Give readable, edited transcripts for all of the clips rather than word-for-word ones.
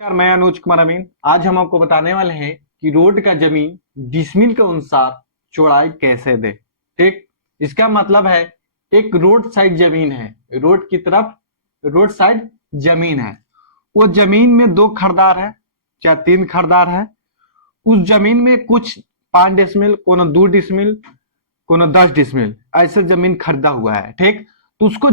नमस्कार, मैं अनुज कुमार अमीन। आज हम आपको बताने वाले हैं कि रोड का जमीन डिसमिल के अनुसार चौड़ाई कैसे दे। ठीक, इसका मतलब है एक रोड साइड जमीन है, रोड की तरफ रोड साइड जमीन है, वो जमीन में 2 खरदार है चाहे 3 खरदार है, उस जमीन में कुछ 5 डिसमिल, कोनो 2 डिसमिल, कोनो 10 डिसमिल ऐसे जमीन खरीदा हुआ है। ठीक, तो उसको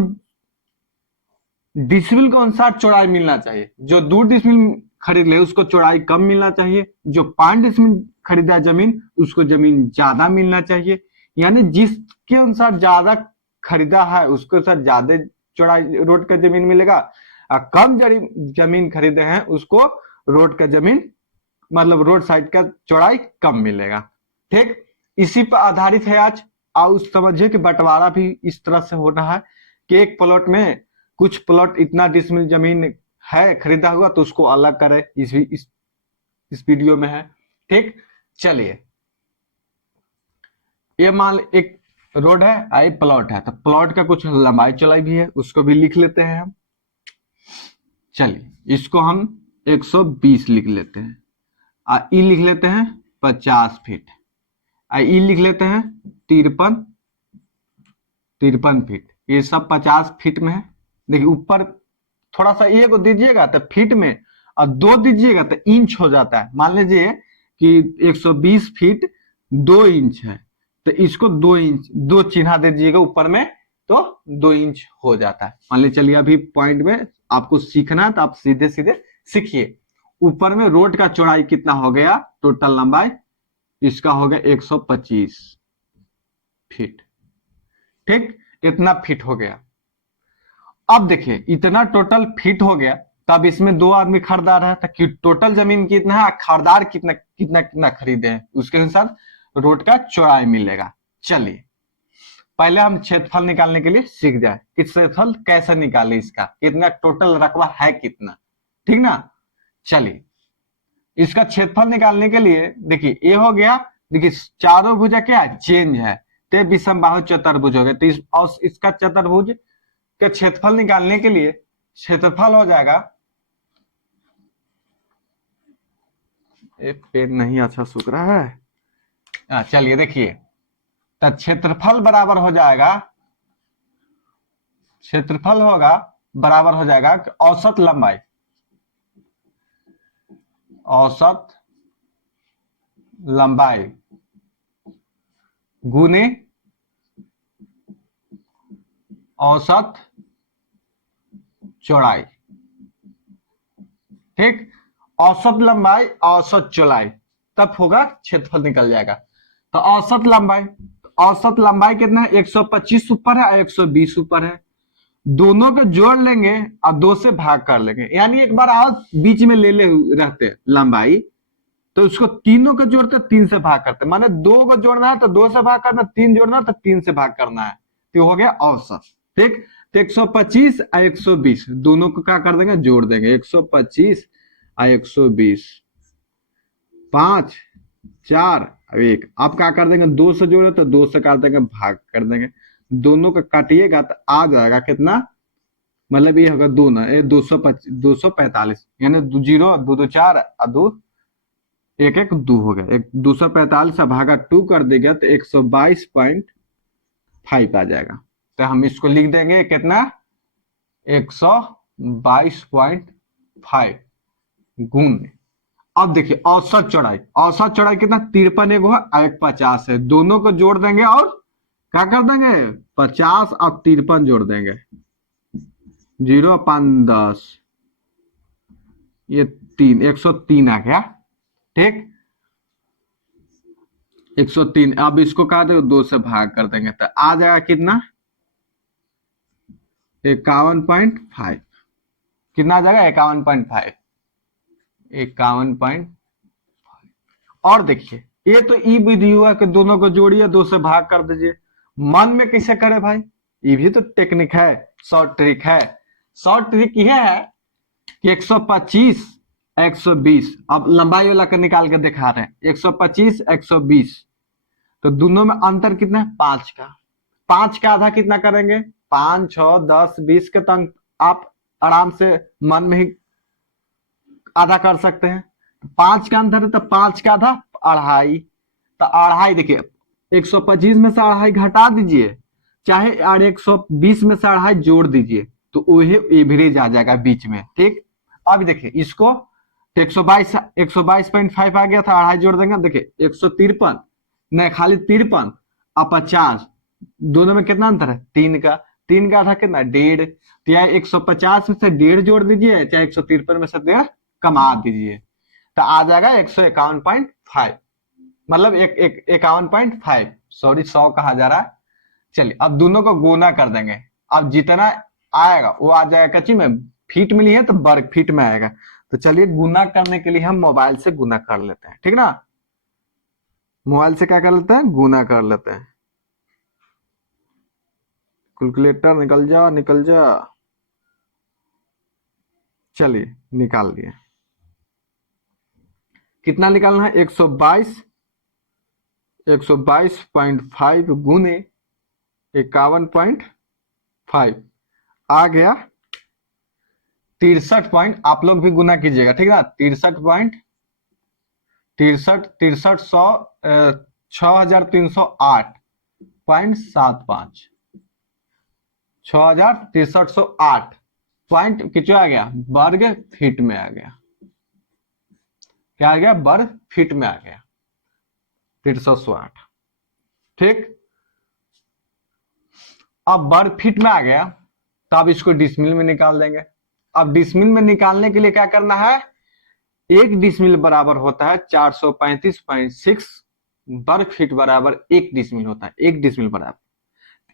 डिसमिल के अनुसार चौड़ाई मिलना चाहिए। जो 2 डिसमिल खरीद ले उसको चौड़ाई कम मिलना चाहिए, जो 5 डिसमिल खरीदा जमीन उसको जमीन ज्यादा मिलना चाहिए। यानी जिसके अनुसार ज्यादा खरीदा है उसके अनुसार ज्यादा चौड़ाई रोड का जमीन मिलेगा, और कम जमीन खरीदे हैं उसको रोड का जमीन मतलब रोड साइड का चौड़ाई कम मिलेगा। ठीक, इसी पर आधारित है आज। और समझिए कि बंटवारा भी इस तरह से होना है कि एक प्लॉट में कुछ प्लॉट इतना डिसमिल जमीन है खरीदा हुआ तो उसको अलग करे, इस वीडियो में है। ठीक, चलिए, ये मान एक रोड है, आई प्लॉट है, तो प्लॉट का कुछ लंबाई चौड़ाई भी है, उसको भी लिख लेते हैं हम। चलिए, इसको हम 120 लिख लेते हैं, ई लिख लेते हैं 50 फीट, ई लिख लेते हैं 53 फीट। ये सब 50 फीट में है। देखिए ऊपर थोड़ा सा एक दीजिएगा तो फीट में, और 2 दीजिएगा तो इंच हो जाता है। मान लीजिए कि 120 फीट 2 इंच है, तो इसको 2 इंच 2 चिन्हा दे दीजिएगा ऊपर में, तो 2 इंच हो जाता है। मान लीजिए, चलिए अभी पॉइंट में आपको सीखना है तो आप सीधे सीधे सीखिए। ऊपर में रोड का चौड़ाई कितना हो गया, टोटल लंबाई इसका हो गया 125 फीट। ठीक, इतना फिट हो गया। अब देखिए इतना टोटल फिट हो गया, तब इसमें 2 आदमी खरीदार है, तो टोटल जमीन कितना है, खरीदार कितना कितना कितना खरीदे हैं उसके अनुसार रोड का चौड़ाई मिलेगा। चलिए, पहले हम क्षेत्रफल निकालने के लिए सीख जाए कि क्षेत्रफल कैसे निकाले, इसका कितना टोटल रकबा है कितना। ठीक ना, चलिए इसका क्षेत्रफल निकालने के लिए देखिए ये हो गया। देखिए चारों भुजा क्या चेंज है, ते विषम बाहु चतुर्भुज हो गया, तो इसका चतुर्भुज के क्षेत्रफल निकालने के लिए क्षेत्रफल हो जाएगा, एक पेन नहीं अच्छा सूख रहा है। चलिए देखिए, तो क्षेत्रफल बराबर हो जाएगा, क्षेत्रफल होगा बराबर हो जाएगा औसत लंबाई, औसत लंबाई गुने औसत चौड़ाई। ठीक, औसत लंबाई औसत चौड़ाई, तब होगा क्षेत्रफल निकल जाएगा। तो औसत लंबाई कितना है, 125 ऊपर है और 120 ऊपर है। दोनों को जोड़ लेंगे और 2 से भाग कर लेंगे, यानी एक बार और बीच में ले रहते लंबाई, तो उसको तीनों को जोड़ते 3 से भाग करते, माने 2 को जोड़ना है तो 2 से भाग करना, 3 जोड़ना है तो 3 से भाग करना है, तो हो गया औसत। ठीक, तो 125 और 120 दोनों को क्या कर देंगे, जोड़ देंगे, 125 और 120, 5 4 और 1। आप क्या कर देंगे, 2 से जोड़े तो 2 से काट देंगे, भाग कर देंगे, दोनों का काटिएगा तो आ जाएगा कितना, मतलब ये होगा 2 ना, 245, यानी 0 2 2 4 और 2 1 1 2 हो गया, 245 भागा 2 कर देगा तो 122.5 आ जाएगा। तो हम इसको लिख देंगे कितना, 122.5 गुण। अब देखिए औसत चौड़ाई कितना, 53 एगो है और 50 है, दोनों को जोड़ देंगे और क्या कर देंगे, 50 और 53 जोड़ देंगे, 0 5 10, ये 3 103 आ गया। ठीक, 103। अब इसको काट दो, 2 से भाग कर देंगे तो आ जाएगा कितना, 51.5। कितना आ जाएगा, 51.5, 51.5। और देखिए ये तो ई विधि हुआ कि दोनों को जोड़िए 2 से भाग कर दीजिए। मन में कैसे करे भाई, ये भी तो टेक्निक है, शॉर्ट ट्रिक है। शॉर्ट ट्रिक यह है कि 125 120, अब लंबाई वाला का निकाल के दिखा रहे हैं, 125 120, तो दोनों में अंतर कितना है, 5 का। 5 का आधा कितना करेंगे, 5 6 10 20 के तक आप आराम से मन में ही आधा कर सकते हैं। 5 का अंतर है तो 5 का आधा 2.5, तो 2.5 देखिए 125 में से 2.5 घटा दीजिए, चाहे और 120 में से 2.5 जोड़ दीजिए, तो वही एवरेज आ जाएगा बीच में। ठीक, अब देखिए इसको 122.5 आ गया था, 2.5 जोड़ देंगे, देखिए 153 नहीं खाली 53 और 50, दोनों में कितना अंतर है? 3 का। 3 का आधा कितना? 1.5। तो या 150 में से 1.5 जोड़ दीजिए, चाहे 153 में से 1.5 कमा दीजिए, तो आ जाएगा 151.5, मतलब 51.5, सॉरी 100 कहा जा रहा है। चलिए अब दोनों को गुना कर देंगे, अब जितना आएगा वो आ जाएगा कच्ची में, फीट में ली है तो वर्ग फीट में आएगा। तो चलिए गुना करने के लिए हम मोबाइल से गुना कर लेते हैं, ठीक ना। मोबाइल से क्या कर लेते हैं? गुना कर लेते हैं। कैलकुलेटर निकल जा निकल जा, चलिए निकाल लिए। कितना निकालना है? 122.5 गुने 51.5 आ गया 63 पॉइंट। आप लोग भी गुना कीजिएगा, ठीक है ना। 63.8 6308 पॉइंट कितना आ गया? वर्ग फीट में आ गया। क्या आ गया? वर्ग फीट में आ गया 6308। ठीक, अब वर्ग फीट में आ गया तो अब इसको डिसमिल में निकाल देंगे। अब डिसमिल में निकालने के लिए क्या करना है? 1 डिसमिल बराबर होता है 435.6 वर्ग फीट बराबर 1 डिसमिल होता है। 1 डिसमिल बराबर,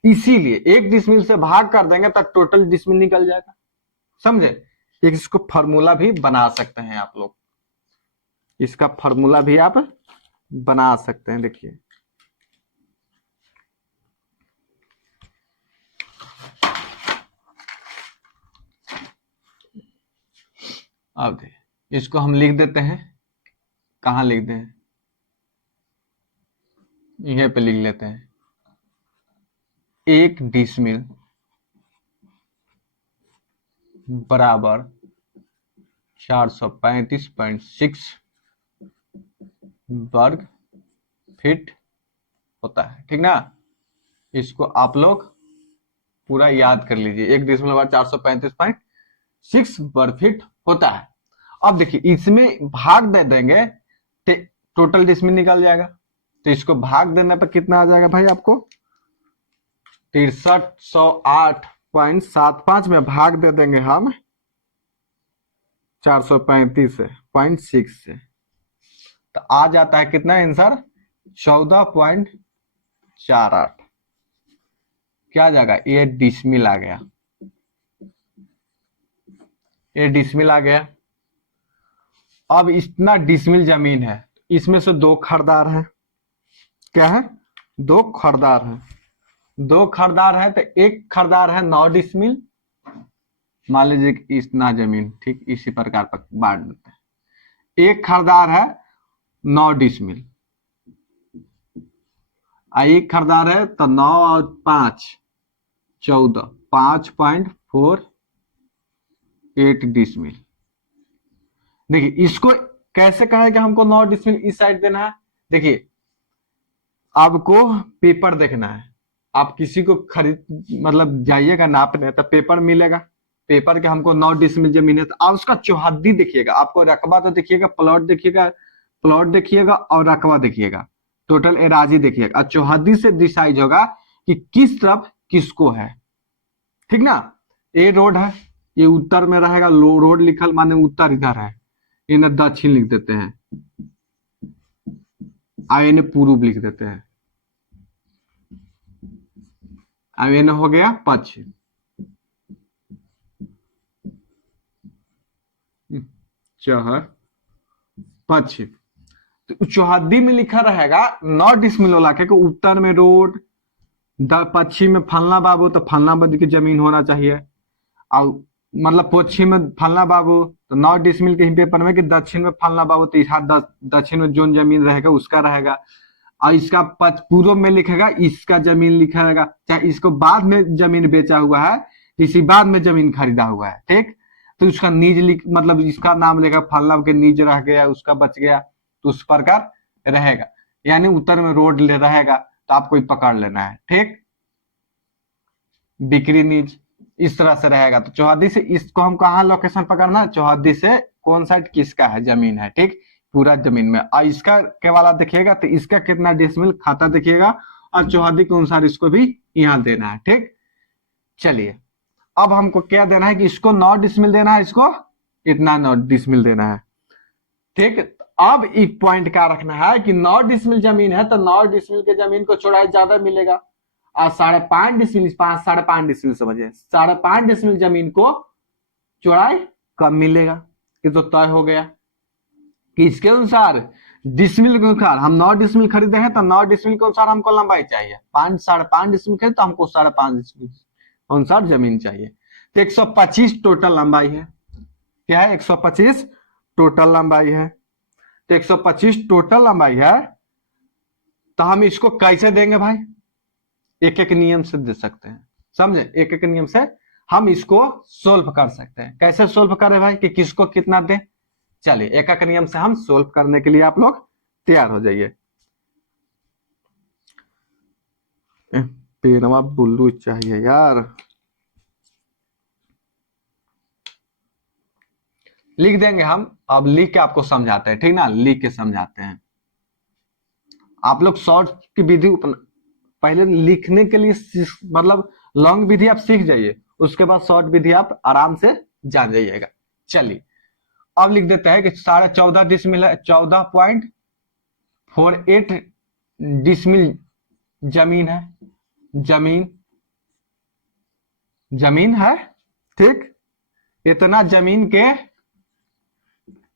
इसीलिए 1 डिसमिल से भाग कर देंगे तो टोटल डिसमिल निकल जाएगा, समझे। एक इसको फॉर्मूला भी बना सकते हैं आप लोग, इसका फॉर्मूला भी आप बना सकते हैं। देखिए अब इसको हम लिख देते हैं, कहाँ लिख दें? यहीं पे लिख लेते हैं। 1 डिसमिल बराबर 435.6 वर्ग फीट होता है, ठीक ना। इसको आप लोग पूरा याद कर लीजिए। 1 डिसमिल बराबर 435.6 वर्ग फीट होता है। अब देखिए इसमें भाग दे देंगे तो टोटल डिसमिल निकल जाएगा। तो इसको भाग देने पर कितना आ जाएगा भाई आपको? 6308.75 में भाग दे देंगे हम 435.6 से, तो आ जाता है कितना आंसर? 14.48। क्या आ जाएगा? ये डिसमिल आ गया, ये डिसमिल आ गया। अब इतना डिसमिल जमीन है, इसमें से 2 खरदार है। क्या है? 2 खरदार है। 2 खरदार है तो एक खरदार है 9 डिसमिल, मान लीजिए कि इतना जमीन, ठीक इसी प्रकार पर बांट देते हैं। एक खरदार है 9 डिसमिल, एक खरदार है तो 9 और 5 14, 5.48 डिसमिल। देखिए इसको कैसे कहा कि हमको 9 डिसमिल इस साइड देना है। देखिए आपको पेपर देखना है, आप किसी को खरीद मतलब जाइएगा नापने तो पेपर मिलेगा, पेपर के हमको 9 डिसमिल जमीन है, तो आप उसका चौहद्दी देखिएगा। आपको रकबा तो देखिएगा, प्लॉट देखिएगा, प्लॉट देखिएगा और रकबा देखिएगा, टोटल एराजी देखिएगा। चौहद्दी से डिसाइड होगा कि किस तरफ किसको है, ठीक ना। ये रोड है, ये उत्तर में रहेगा, रोड लिखल माने उत्तर इधर है, इन्हें दक्षिण लिख देते हैं, इन्हें पूर्व लिख देते हैं, अब इन्हें हो गया पश्चिम। चौहर पश्चिम, तो चौहद्दी में लिखा रहेगा 9 डिसमिल वाला के उत्तर में रोड, पश्चिम में फलना बाबू तो फलना बाबू की जमीन होना चाहिए, और मतलब पश्चिम में फलना बाबू तो 9 डिसमिल के ही पेपर में कि दक्षिण में फलना बाबू तो यहाँ दक्षिण में जो जमीन रहेगा उसका रहेगा, और इसका पूर्व में लिखेगा इसका जमीन लिखा रहेगा, चाहे इसको बाद में जमीन बेचा हुआ है, इसी बाद में जमीन खरीदा हुआ है, ठीक। तो उसका नीज लिख, मतलब इसका नाम लेगा, फलना के नीज रह गया, उसका बच गया, तो उस प्रकार रहेगा, यानी उत्तर में रोड रहेगा, तो आपको ही पकड़ लेना है। ठीक, बिक्री नीज इस तरह से रहेगा। तो चौहद्दी से इसको हम कहाँ लोकेशन पकड़ना है, चौहद्दी से कौन साइड किसका है, जमीन है। ठीक, पूरा जमीन में। और इसका के वाला देखिएगा तो इसका कितना डिसमिल खाता देखिएगा, और चौहद्दी के अनुसार इसको भी यहाँ देना है। ठीक, चलिए अब हमको क्या देना है कि इसको 9 डिसमिल देना है, इसको इतना 9 डिसमिल देना है। ठीक, अब एक पॉइंट क्या रखना है कि 9 डिसमिल जमीन है तो 9 डिसमिल के जमीन को चौड़ाई ज्यादा मिलेगा, और 5.5 डिसमिल, 5.5 डिसमिल समझिए, 5.5 डिसमिल जमीन को चौड़ाई कम मिलेगा। ये तो तय हो गया कि इसके अनुसार डिसमिल के अनुसार हम 9 डिसमिल खरीदे हैं तो 9 डिसमिल के अनुसार हमको लंबाई चाहिए, 5.5 डिसमिल खरीदे तो हमको 5.5 डिसमिल अनुसार जमीन चाहिए। तो 125 टोटल लंबाई है। क्या है, 125 टोटल लंबाई है। तो 125 टोटल लंबाई है, तो हम इसको कैसे देंगे भाई, एक एक नियम से दे सकते हैं, समझे, एक एक नियम से हम इसको सोल्व कर सकते हैं। कैसे सोल्व करें भाई, कि किसको कितना दे। चलिए एक एक नियम से हम सोल्व करने के लिए आप लोग तैयार हो जाइए। पेनवा बुल्लू चाहिए यार, लिख देंगे हम, अब लिख के आपको समझाते हैं, ठीक ना, लिख के समझाते हैं। आप लोग शॉर्ट की विधि पहले लिखने के लिए मतलब लॉन्ग विधि आप सीख जाइए, उसके बाद शॉर्ट विधि आप आराम से जान जाइएगा। चलिए अब लिख देते हैं कि 14.5 डिसमिल है, 14.48 डिसमिल जमीन है, जमीन है। ठीक, इतना जमीन के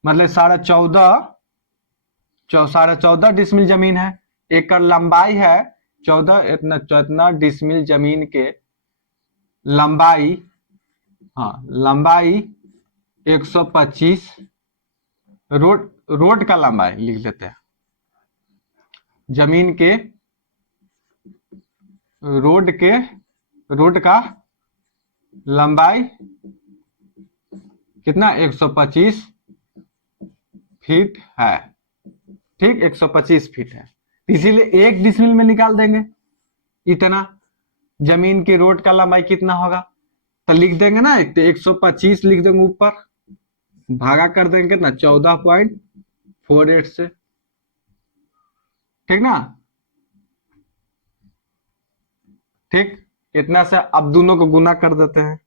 मतलब 14.5 डिसमिल जमीन है, एक लंबाई है 14, इतना डिसमिल जमीन के लंबाई, हाँ लंबाई 125, रोड का लंबाई लिख लेते हैं, जमीन के रोड का लंबाई कितना, 125 फीट है। ठीक, 125 फीट है, इसीलिए 1 डिसमिल में निकाल देंगे इतना, जमीन की रोड का लंबाई कितना होगा, तो लिख देंगे ना, 125 लिख देंगे ऊपर, भागा कर देंगे ना 14.48 से। ठीक ना, ठीक, इतना से अब दोनों को गुना कर देते हैं।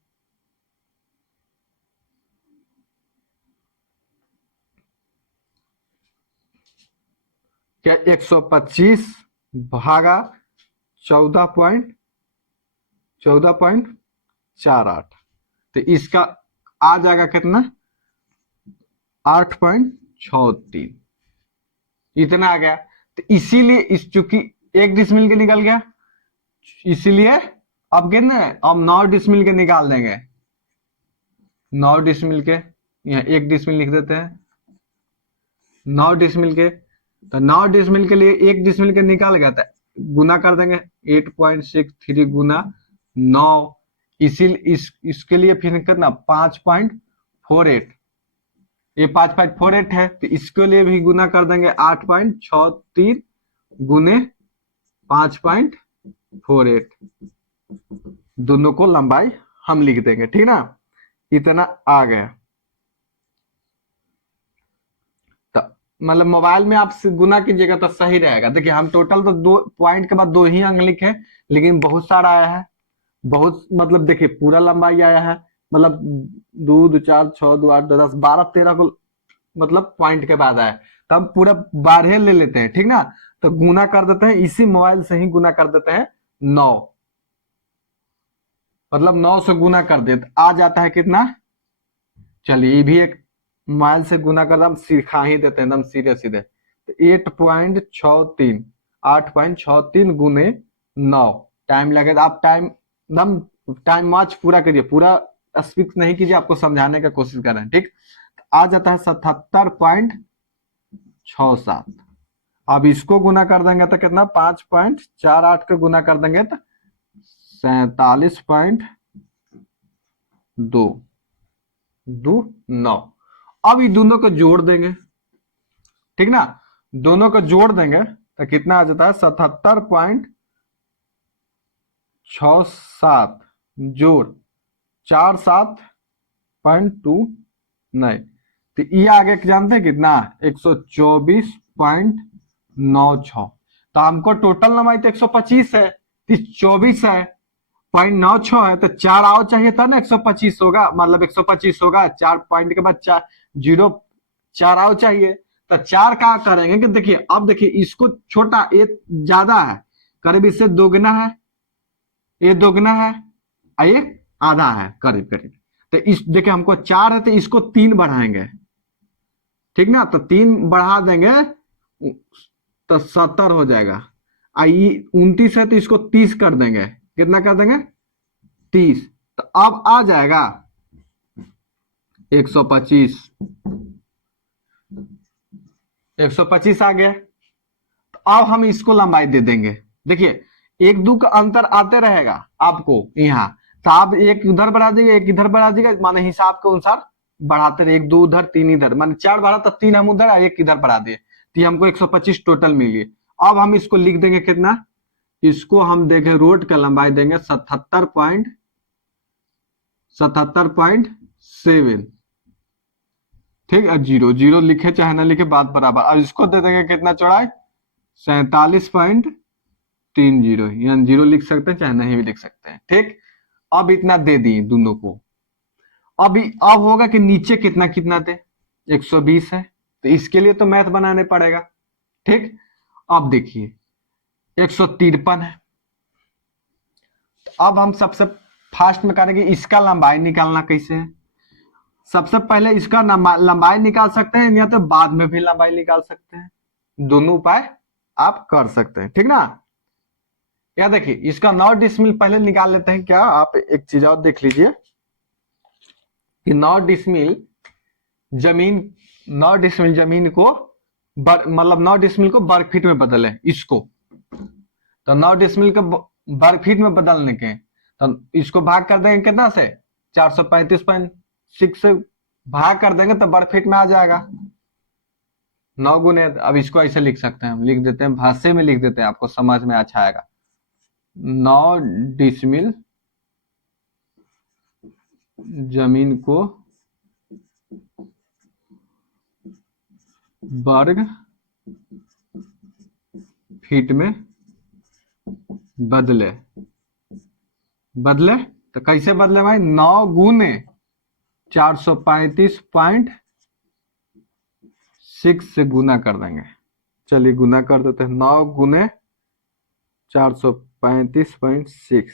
क्या, 125 भागा 14.48, तो इसका आ जाएगा कितना, 8.63, इतना आ गया। तो इसीलिए इस चूंकि 1 डिसमिल के निकल गया, इसीलिए अब कितने, अब 9 डिसमिल के निकाल देंगे, 9 डिसमिल के, यहाँ 1 डिसमिल लिख देते हैं, 9 डिसमिल के, तो 9 डिसमिल के लिए 1 डिसमिल के निकाल गया था, गुना कर देंगे 8.63 गुना 9, इसके लिए फिर कितना 5.48, ये 5.48 है, तो इसके लिए भी गुना कर देंगे 8.63 गुने 5.48, दोनों को लंबाई हम लिख देंगे। ठीक ना, इतना आ गया। मतलब मोबाइल में आप गुना कीजिएगा तो सही रहेगा। देखिए हम टोटल तो 2 पॉइंट के बाद 2 ही अंक लिखे, लेकिन बहुत सारा आया है, बहुत, मतलब देखिए पूरा लंबाई आया है, मतलब 2 2 4 6 2 8 10 12 13 को मतलब पॉइंट के बाद आया, तो हम पूरा 12 ले लेते हैं। ठीक ना, तो गुना कर देते हैं, इसी मोबाइल से ही गुना कर देते हैं 9, मतलब 9 से गुना कर दे तो आ जाता है कितना, चलिए ये भी एक मोबाइल से गुना कर हम सिखा ही देते हैं एकदम सीधे सीधे, तो 8.63, 8.63 गुने 9, टाइम लगेगा, आप टाइम एकदम टाइम मार्च पूरा करिए, पूरा स्पीड नहीं कीजिए, आपको समझाने का कोशिश कर रहे हैं। ठीक, आ जाता है 77.67, अब इसको गुना कर देंगे तो कितना, 5.48 का गुना कर देंगे तो 47.2, दो 9। अब ये दोनों को जोड़ देंगे, ठीक ना, दोनों को जोड़ देंगे तो कितना आ जाता है 77.67 जोड़ 47.29, तो ये आगे जानते हैं कितना 124.96। तो हमको टोटल लंबाई तो 125 है, तो 24 है, 0.96 है, तो 4 आओ चाहिए था ना, 125 होगा, मतलब 125 होगा, 4 पॉइंट के बाद 4 0 4 आओ चाहिए। तो 4 का करेंगे कि देखिए, अब देखिए इसको छोटा, ये ज्यादा है, करीब इससे दोगुना है, ये दोगुना है, ये आधा है करीब करीब। तो इस देखिए हमको 4 है तो इसको 3 बढ़ाएंगे, ठीक ना, तो 3 बढ़ा देंगे तो 70 हो जाएगा। आई 29 है तो इसको 30 कर देंगे, कितना कर देंगे 30, तो अब आ जाएगा 125, 125 आ गया। तो अब हम इसको लंबाई दे देंगे, देखिए 1-2 का अंतर आते रहेगा आपको यहाँ, तो आप एक उधर बढ़ा देंगे, एक इधर बढ़ा देंगे, माने हिसाब के अनुसार बढ़ाते रहे, 1 2 उधर 3 इधर, माने 4 बढ़ा तो 3 हम उधर, एक इधर बढ़ा दिए, तो हमको 125 टोटल मिली। अब हम इसको लिख देंगे कितना, इसको हम देखें रोड का लंबाई देंगे 77.7, ठीक है, 0 0 लिखे चाहे ना लिखे बात बराबर। अब इसको दे देंगे कितना चौड़ाई 47.30, यानी 0 लिख सकते हैं चाहे नहीं भी लिख सकते हैं, ठीक। अब इतना दे दिए दोनों को, अब होगा कि नीचे कितना कितना दे, 120 है, तो इसके लिए तो मैथ बनाने पड़ेगा, ठीक। अब देखिए 153 है, तो अब हम सबसे फास्ट में करेंगे, इसका लंबाई निकालना कैसे है। सबसे पहले इसका लंबाई निकाल सकते हैं, या तो बाद में भी लंबाई निकाल सकते हैं, दोनों उपाय आप कर सकते हैं, ठीक ना। या देखिए इसका 9 डिसमिल पहले निकाल लेते हैं क्या, आप एक चीज और देख लीजिए कि 9 डिसमिल जमीन, 9 डिसमिल जमीन को मतलब 9 डिसमिल को वर्ग फीट में बदले इसको, तो 9 डिसमिल को वर्ग फीट में बदलने के, तो इसको भाग कर देंगे कितना से 435.6 से भाग कर देंगे तो वर्ग फीट में आ जाएगा 9 गुने। अब इसको ऐसे लिख सकते हैं, हम लिख देते हैं, भाषा में लिख देते हैं, आपको समझ में अच्छा आएगा। 9 डिसमिल जमीन को वर्ग फीट में बदले तो कैसे बदले भाई, 9 गुने 435.6 से गुना कर देंगे, चलिए गुना कर देते हैं, 9 गुने 435.6,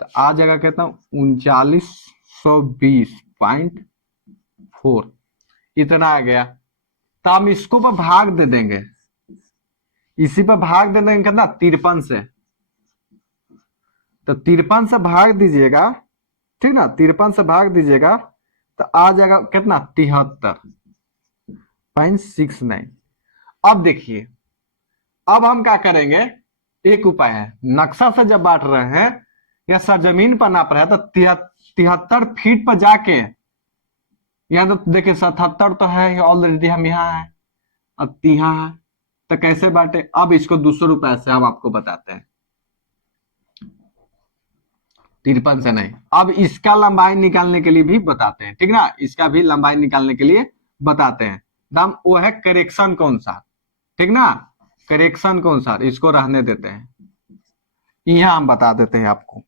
तो आ जाएगा कितना 3920.4, इतना आ गया। तो हम इसको पर भाग दे देंगे, इसी पर भाग दे देंगे कितना 53 से, तो 53 से भाग दीजिएगा, ठीक ना, 53 से भाग दीजिएगा तो आ जाएगा कितना 73.69। अब देखिए, अब हम क्या करेंगे, एक उपाय है, नक्शा से जब बांट रहे हैं या सरजमीन पर नाप रहे हैं तो 73 फीट पर जाके, यहाँ तो देखिए 77 तो है ऑलरेडी, हम यहाँ है, अब यहाँ है, तो कैसे बांटे, अब इसको दूसरे रुपए से हम आपको बताते हैं, 53 से नहीं, अब इसका लंबाई निकालने के लिए भी बताते हैं, ठीक ना, इसका भी लंबाई निकालने के लिए बताते हैं। दाम वो है करेक्शन के अनुसार, ठीक ना, करेक्शन के अनुसार इसको रहने देते हैं, यहां हम बता देते हैं आपको।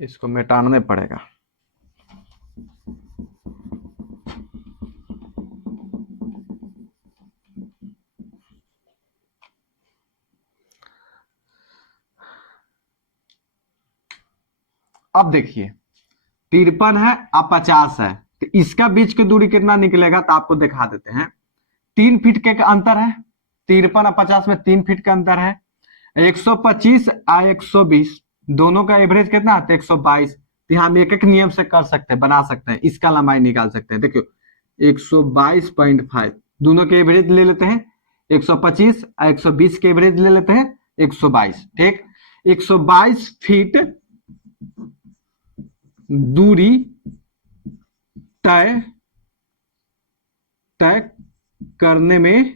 इसको मिटाने पड़ेगा, अब देखिए 53 है अब 50 है, तो इसका बीच की दूरी कितना निकलेगा, तो आपको दिखा देते हैं। 3 फीट के अंतर है, 53 और 50 में 3 फीट का अंतर है, 125 और 120 दोनों का एवरेज कितना आता है 122, तो हम एक एक नियम से कर सकते हैं, बना सकते हैं, इसका लंबाई निकाल सकते हैं। देखियो 122.5 दोनों के एवरेज ले लेते हैं, 125 और 120 के एवरेज ले लेते हैं 122, ठीक। 122 फीट दूरी तय तय करने में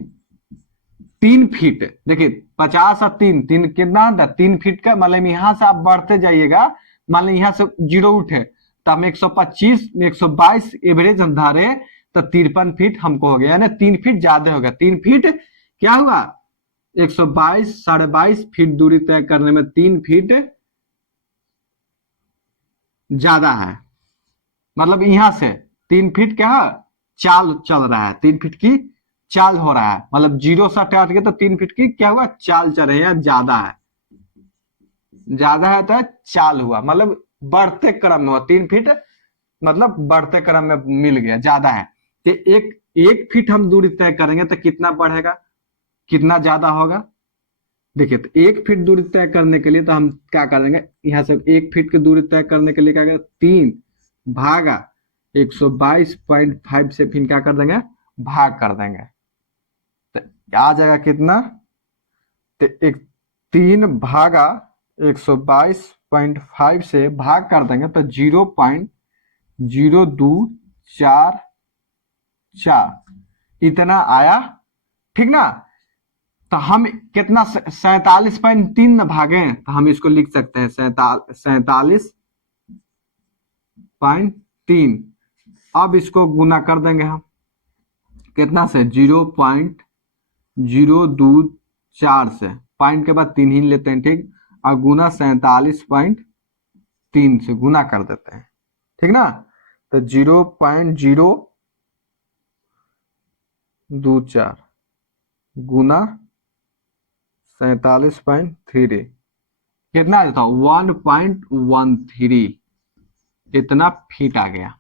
3 फीट। देखिए 50 और 3 कितना होता है? 3 फीट का मतलब यहां से आप बढ़ते जाइएगा, मान ली यहां से 0 उठे तो हम 125 122 एवरेज हम धारे तो 53 फीट हमको हो गया, यानी 3 फीट ज्यादा हो गया। 3 फीट क्या हुआ? 122 22.5 फीट दूरी तय करने में 3 फीट ज्यादा है। मतलब यहां से 3 फीट क्या है? चाल चल रहा है, 3 फीट की चाल हो रहा है। मतलब 0 से हटा के तो 3 फीट की क्या हुआ? चाल चल रही है, ज्यादा है। ज्यादा है तो चाल हुआ, मतलब बढ़ते क्रम में हुआ। 3 फीट मतलब बढ़ते क्रम में मिल गया, ज्यादा है। तो एक 1 फीट हम दूरी तय करेंगे तो कितना बढ़ेगा, कितना ज्यादा होगा? देखिए तो 1 फीट दूरी तय करने के लिए तो हम क्या करेंगे, यहाँ से 1 फीट की दूरी तय करने के लिए क्या करेंगे? 3 भागा 122.5 से फिर क्या कर देंगे? भाग कर देंगे। तो आ जाएगा कितना? तो 3 भागा 122.5 से भाग कर देंगे तो 0.0244 इतना आया, ठीक ना? तो हम कितना 47.3 न भागे तो हम इसको लिख सकते हैं 47.3। अब इसको गुना कर देंगे हम कितना से? 0.024 से, पॉइंट के बाद 3 ही लेते हैं, ठीक। और गुना 47.3 से गुना कर देते हैं, ठीक ना? तो 0.024 गुना 47.3 कितना था? 1.13 इतना फीट आ गया।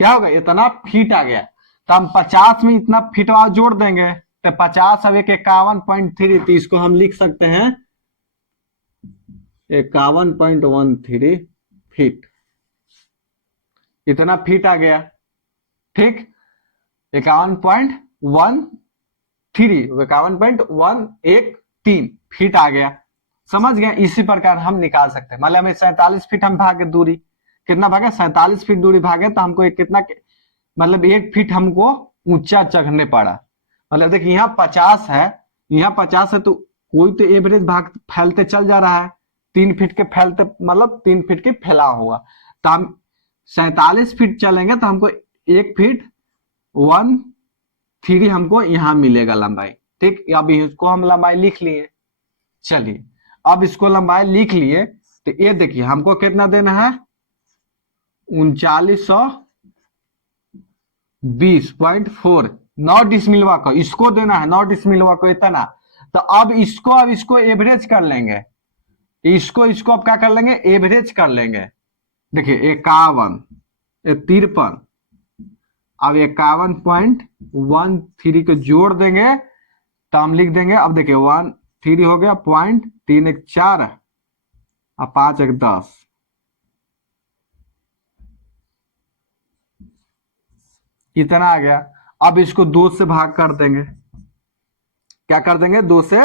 क्या होगा? इतना फीट आ गया। तो हम 50 में इतना फीट वाला जोड़ देंगे तो 50 अब 51.3, तो इसको हम लिख सकते हैं 51.13 फीट। इतना फीट आ गया, ठीक। 51.13 फीट आ गया, समझ गए? इसी प्रकार हम निकाल सकते हैं। मतलब हमें 47 फीट हम भागे दूरी, कितना भागे? 47 फीट दूरी भागे तो हमको कितना, मतलब 1 फीट हमको ऊंचा चढ़ने पड़ा। मतलब देखिए यहाँ 50 है, यहाँ 50 है, तो कोई तो एवरेज भाग फैलते चल जा रहा है। 3 फीट के फैलते मतलब 3 फीट के फैला हुआ, तो हम 47 फीट चलेंगे तो हमको 1 फीट 1 हमको यहाँ मिलेगा लंबाई, ठीक। अब इसको हम लंबाई लिख लिए। चलिए अब इसको लंबाई लिख लिए तो ये देखिए हमको कितना देना है? 3920.4 9 डिसमिलवा को इसको देना है, 9 डिसमिलवा को इतना। तो अब इसको एवरेज कर लेंगे, इसको अब क्या कर लेंगे? एवरेज कर लेंगे। देखिए 51 53, अब 51.13 को जोड़ देंगे तो हम लिख देंगे, अब देखिए 13 हो गया, 0.314 और 5 1 10, इतना आ गया। अब इसको 2 से भाग कर देंगे, क्या कर देंगे? 2 से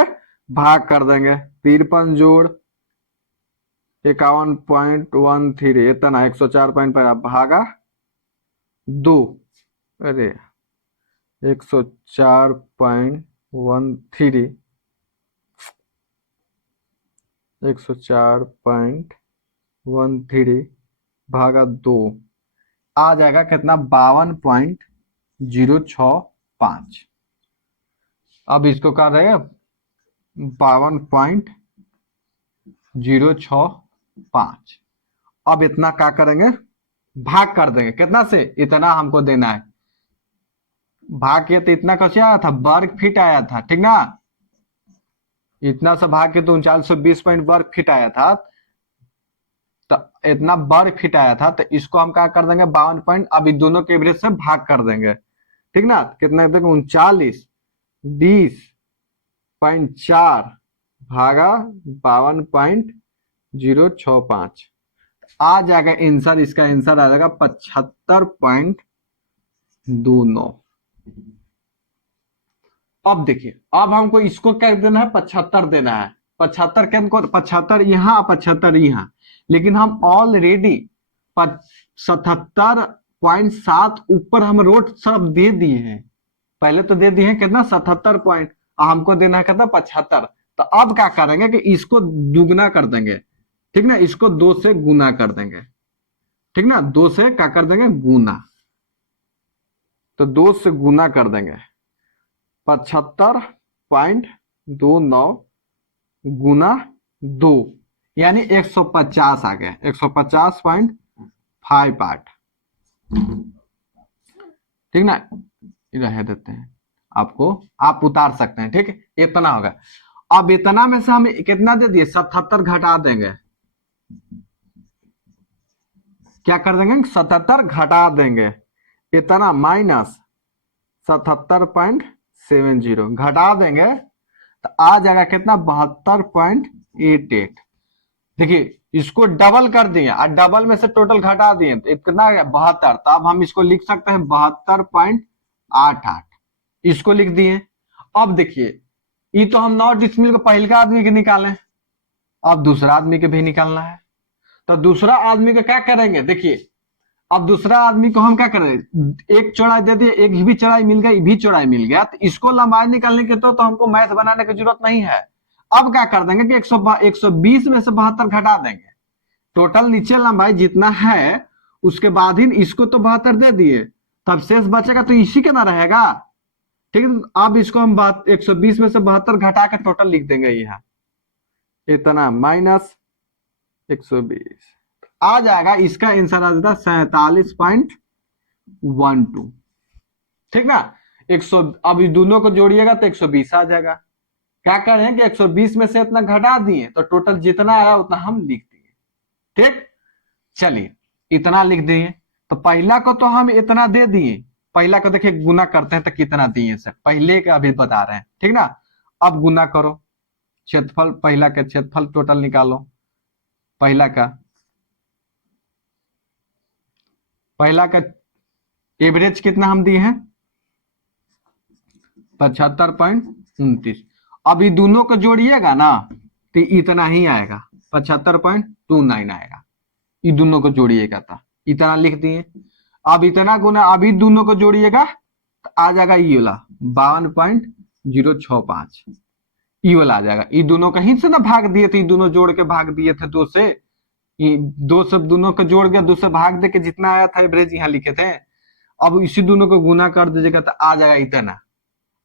भाग कर देंगे। 53 जोड़ 51.13 इतना 104.5 भागा 2, अरे 104.13 भागा 2 आ जाएगा कितना? 52.065। अब इसको कर रहे हैं 52.065। अब इतना क्या करेंगे? भाग कर देंगे, कितना से? इतना हमको देना है। भाग किया तो इतना कैसे आया था? वर्ग फीट आया था, ठीक ना? इतना से भाग के तो 3920 वर्ग फीट आया था, तो इतना वर्ग फीट आया था। तो इसको हम क्या कर देंगे? 52 पॉइंट, अब इन दोनों के एवरेज से भाग कर देंगे, ठीक ना? कितना देखो 3920.4 भागा 52.065 आ जाएगा आंसर। इसका आंसर आ जाएगा 75.29। अब देखिए अब हमको इसको क्या देना है? 75 देना है। 75 के हमको 75 यहाँ 75 यहाँ, लेकिन हम ऑलरेडी 77.7 ऊपर हम रोट सब दे दिए हैं, पहले तो दे दिए हैं कितना 77 पॉइंट, हमको देना है कितना 75। तो अब क्या करेंगे कि इसको दुगना कर देंगे, ठीक ना, इसको 2 से गुना कर देंगे, ठीक ना, 2 से क्या कर देंगे गुना, तो 2 से गुना कर देंगे 75.29 गुना 2 यानी 150 आ गया, 150.58, ठीक ना, रह देते हैं, आपको आप उतार सकते हैं, ठीक है, इतना होगा। अब इतना में से हम कितना दे दिए 77 घटा देंगे, क्या कर देंगे 77 घटा देंगे, इतना माइनस 77.70 घटा देंगे तो आ जाएगा कितना 72.88। देखिए इसको डबल कर दिए और डबल में से टोटल घटा दिए तो इतना 72, तो अब हम इसको लिख सकते हैं 72.88, इसको लिख दिए। अब देखिए ये तो हम 9 डिसमिल को पहले का आदमी के निकालें, अब दूसरा आदमी के भी निकालना है, तो दूसरा आदमी का क्या करेंगे, देखिए अब दूसरा आदमी को हम क्या करें, एक चौड़ाई दे दिए, एक भी चौड़ाई मिल गया, ये भी चौड़ाई मिल गया, तो इसको लंबाई निकालने के तो हमको मैथ बनाने की जरूरत नहीं है। अब क्या कर देंगे कि 120 में से 72 घटा देंगे, टोटल नीचे लंबाई जितना है उसके बाद ही इसको तो 72 दे दिए, तब शेष बचेगा तो इसी के ना रहेगा, ठीक है। अब इसको हम 120 में से 72 घटा के टोटल लिख देंगे, यहाँ इतना माइनस 120 आ जाएगा, इसका आंसर आ जाता है 47.12, ठीक ना। 100 अब दोनों को जोड़िएगा तो 120 आ जाएगा। क्या करें कि 120 में से इतना घटा दिए तो टोटल जितना आया उतना हम लिख दिए, ठीक। चलिए इतना लिख दिए, तो पहला को तो हम इतना दे दिए, पहला को देखिए गुना करते हैं तो कितना दिए सर, पहले का अभी बता रहे हैं, ठीक ना। अब गुना करो, क्षेत्रफल पहला का क्षेत्रफल टोटल निकालो, पहला का एवरेज कितना हम दिए हैं 75.29। अब ये दोनों को जोड़िएगा ना तो इतना ही आएगा 75.29 आएगा, ये दोनों को जोड़िएगा था, इतना लिख दिए। अब इतना गुना अभी दोनों को जोड़िएगा तो आ जाएगा ये वाला 52.065, ये वाला आ जाएगा। ये दोनों कहीं से ना भाग दिए थे, ये दोनों जोड़ के भाग दिए थे 2 से, ये 2 से दोनों को जोड़ के 2 से भाग दे के जितना आया था एवरेज यहाँ लिखे थे। अब इसी दोनों को गुना कर दीजिएगा तो आ जाएगा इतना,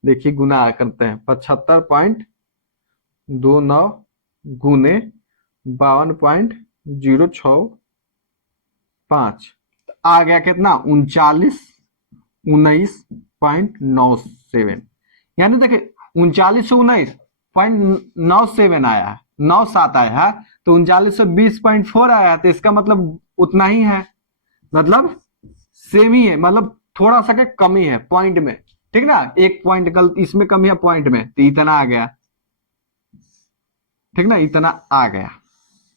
देखिए गुना करते हैं 75.29 गुने 52.065, आ गया कितना 39.97, यानी देखिए 39 से 19.97 आया है, 97 आया है, तो 39 से 20.4 आया है, तो इसका मतलब उतना ही है, मतलब सेम ही है, मतलब थोड़ा सा के कमी है पॉइंट में, ठीक ना, एक पॉइंट गलत इसमें कमी है पॉइंट में, तो इतना आ गया, ठीक ना, इतना आ गया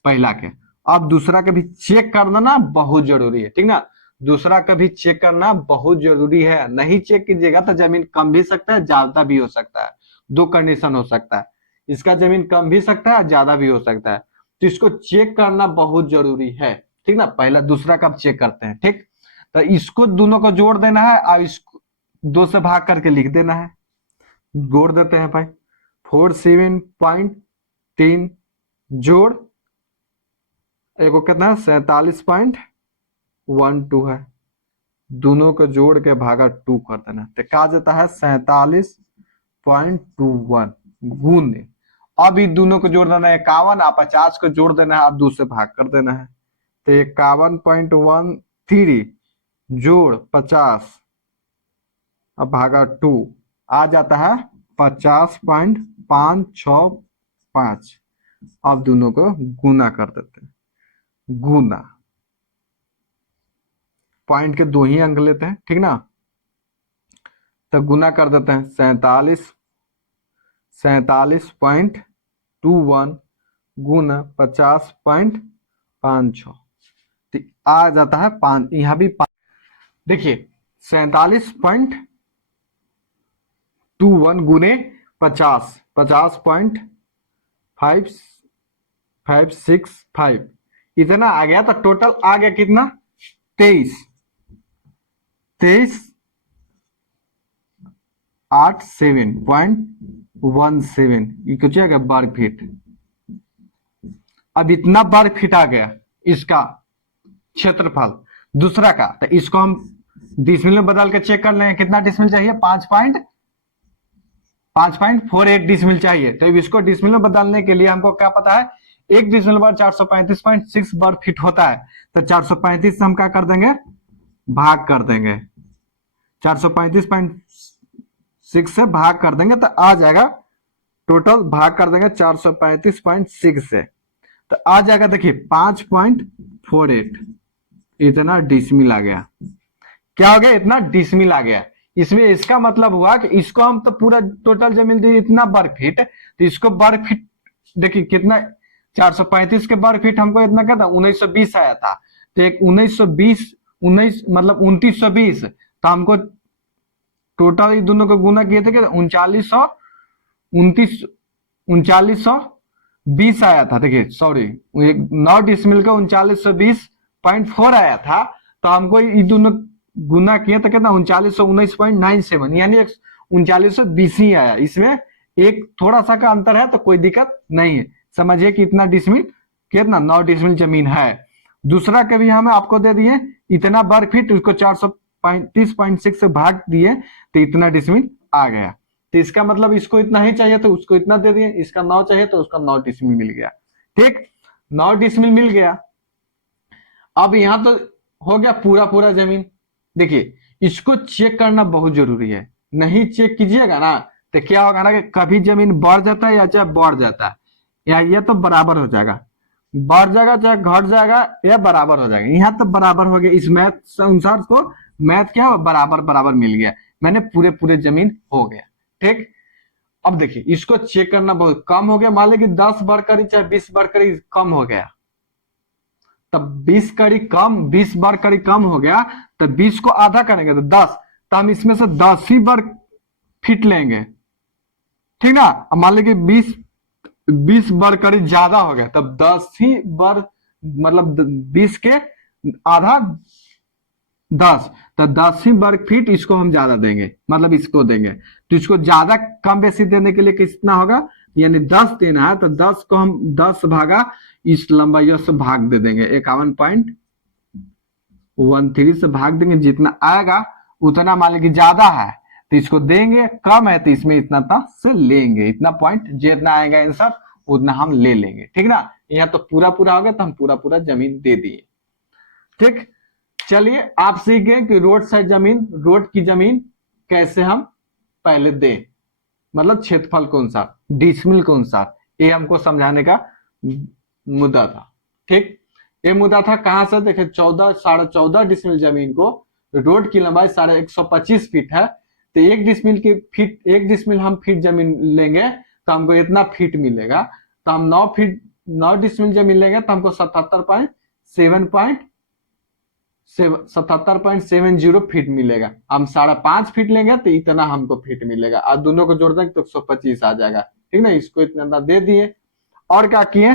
पहला के। अब दूसरा के भी चेक कर देना बहुत जरूरी है, ठीक ना, दूसरा का भी चेक करना बहुत जरूरी है, नहीं चेक कीजिएगा तो जमीन कम भी सकता है ज्यादा भी हो सकता है, 2 कंडीशन हो सकता है, इसका जमीन कम भी सकता है ज्यादा भी हो सकता है, तो इसको चेक करना बहुत जरूरी है, ठीक ना। पहला दूसरा का चेक करते हैं, ठीक, तो इसको दोनों को जोड़ देना है और इसको 2 से भाग करके लिख देना है, जोड़ देते हैं भाई 47.3 जोड़ एगो कितना है 47.12 है, दोनों को जोड़ के भागा 2 कर देना, तो क्या जाता है 47.21 गुने, अब ये दोनों को जोड़ देना है 51, आप 50 को जोड़ देना है, अब 2 से भाग कर देना है, तो 51.13 जोड़ 50 अब भागा 2 आ जाता है 50.565, अब दोनों को गुना कर देते हैं, गुना पॉइंट के 2 ही अंक लेते हैं, ठीक ना, तो गुना कर देते हैं 47.21 गुना 50.56, तो आ जाता है 5, यहाँ भी देखिए 47.21 गुने 50.565 इतना आ गया, तो टोटल आ गया कितना 23,87.17 ये कुछ है वर्ग फीट। अब इतना वर्ग फीट आ गया इसका क्षेत्रफल दूसरा का, तो इसको हम डिसमिल में बदल के चेक कर लेंगे कितना डिसमिल चाहिए, 5.48 डिसमिल चाहिए। तो इसको डिसमिल में बदलने के लिए हमको क्या पता है, एक डिसमिल बार 435.6 वर्ग फीट होता है। तो 435 से हम क्या कर देंगे, भाग कर देंगे, 435.6 से भाग कर देंगे तो आ जाएगा टोटल, भाग कर देंगे 435.6 से तो आ जाएगा देखिए 5.48 इतना डिसमिल आ गया। क्या हो गया, इतना डिसमिल आ गया। इसमें इसका मतलब हुआ कि इसको हम तो पूरा टोटल जमीन दी इतना वर्ग फीट, तो इसको वर्ग फीट देखिए कितना, 435 के वर्ग फीट हमको इतना क्या था 1920 आया था। तो एक 19 मतलब 2920, तो हमको टोटल ये दोनों को गुना किए थे कि 3920 आया था। देखिए सॉरी 9 डिसमिल का 3920.4 आया था, तो हमको ये दोनों गुना किया तो कितना 3919.97 यानी 3920 ही आया। इसमें एक थोड़ा सा का अंतर है तो कोई दिक्कत नहीं है, समझिए कि इतना डिसमिल कितना 9 डिसमिल जमीन है। दूसरा कभी हमें आपको दे दिए इतना वर्ग फीट, उसको 435.6 से भाग दिए तो इतना डिसमिल आ गया। तो इसका मतलब इसको इतना ही चाहिए तो उसको इतना दे दिए, इसका 9 चाहिए तो उसका 9 डिसमिल मिल गया। ठीक, 9 डिसमिल मिल गया। अब यहां तो हो गया पूरा पूरा जमीन। देखिए इसको चेक करना बहुत जरूरी है, नहीं चेक कीजिएगा ना तो क्या होगा ना कि कभी जमीन बढ़ जाता है या चाहे बढ़ जाता है, या ये तो बराबर हो जाएगा, बढ़ जाएगा चाहे घट जाएगा या बराबर हो जाएगा। यहाँ तो बराबर हो गया, इस मैथ अनुसार को मैथ क्या बराबर बराबर मिल गया, मैंने पूरे पूरे जमीन हो गया। ठीक, अब देखिए इसको चेक करना बहुत कम हो गया, मान लीजिए 10 वर्ग करी चाहे 20 वर्ग करी कम हो गया, तब 20 करी कम, 20 वर्ग करी कम हो गया तो 20 को आधा करेंगे तो 10, तो हम इसमें से 10 ही वर्ग फीट लेंगे। ठीक ना, अब मान लीजिए 20 वर्ग करी ज्यादा हो गया तब 10 ही वर्ग, मतलब 20 के आधा 10, तो 10 ही वर्ग फीट इसको हम ज्यादा देंगे, मतलब इसको देंगे। तो इसको ज्यादा कम बेसी देने के लिए कितना होगा, यानी 10 देना है तो 10 को हम 10 भागा इस लंबाई से भाग दे देंगे, 51.13 से भाग देंगे, जितना आएगा उतना मान लीजिए ज्यादा है तो इसको देंगे, कम है तो इसमें इतना से लेंगे, इतना पॉइंट जितना आएगा आंसर उतना हम ले लेंगे। ठीक ना, यहाँ तो पूरा पूरा हो गया तो हम पूरा पूरा जमीन दे दिए। ठीक, चलिए आप सीख गए कि रोड साइड जमीन, रोड की जमीन कैसे हम पहले दें, मतलब क्षेत्रफल कौन सा, डिसमिल कौन सा, ये हमको समझाने का मुद्दा था। ठीक, ये मुद्दा था कहां से, देखे 14.5 डिसमिल जमीन को रोड की लंबाई 125 फीट है, तो एक डिसमिल की फीट, एक डिसमिल हम फीट जमीन लेंगे तो हमको इतना फीट मिलेगा। तो हम 9 डिसमिल जमीन लेंगे तो हमको 77.70 फीट मिलेगा। हम 5.5 फीट लेंगे तो इतना हमको फीट मिलेगा, और दोनों को जोड़ देंगे तो 125 आ जाएगा। ठीक ना, इसको इतना दे दिए और क्या किए,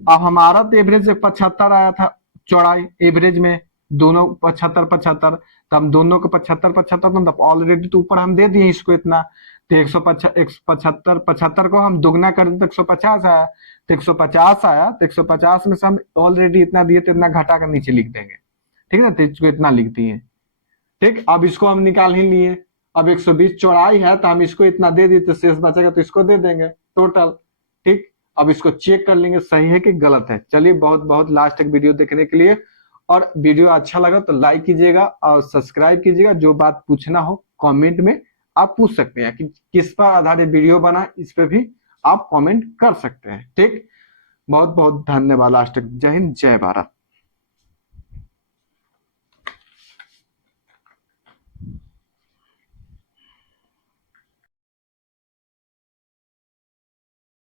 अब हमारा तो एवरेज 75 आया था चौड़ाई, एवरेज में दोनों 75 तो हम दोनों को 75 मतलब ऑलरेडी तो ऊपर हम दे दिए इसको इतना, तो 175 को हम दोगुना कर दें तो 150 आया, तो 150 आया तो 150 में से हम ऑलरेडी इतना दिए तो इतना घटा कर नीचे लिख देंगे। ठीक है, तो इसको इतना लिख दिए। ठीक, अब इसको हम निकाल ही लिए, अब 120 चौड़ाई है तो हम इसको इतना दे दिए तो शेष बचेगा तो इसको दे देंगे टोटल। ठीक, अब इसको चेक कर लेंगे सही है कि गलत है। चलिए बहुत बहुत लास्ट तक वीडियो देखने के लिए, और वीडियो अच्छा लगा तो लाइक कीजिएगा और सब्सक्राइब कीजिएगा। जो बात पूछना हो कमेंट में आप पूछ सकते हैं कि किस पर आधारित वीडियो बना, इस पे भी आप कमेंट कर सकते हैं। ठीक, बहुत बहुत धन्यवाद लास्ट तक। जय हिंद, जय भारत।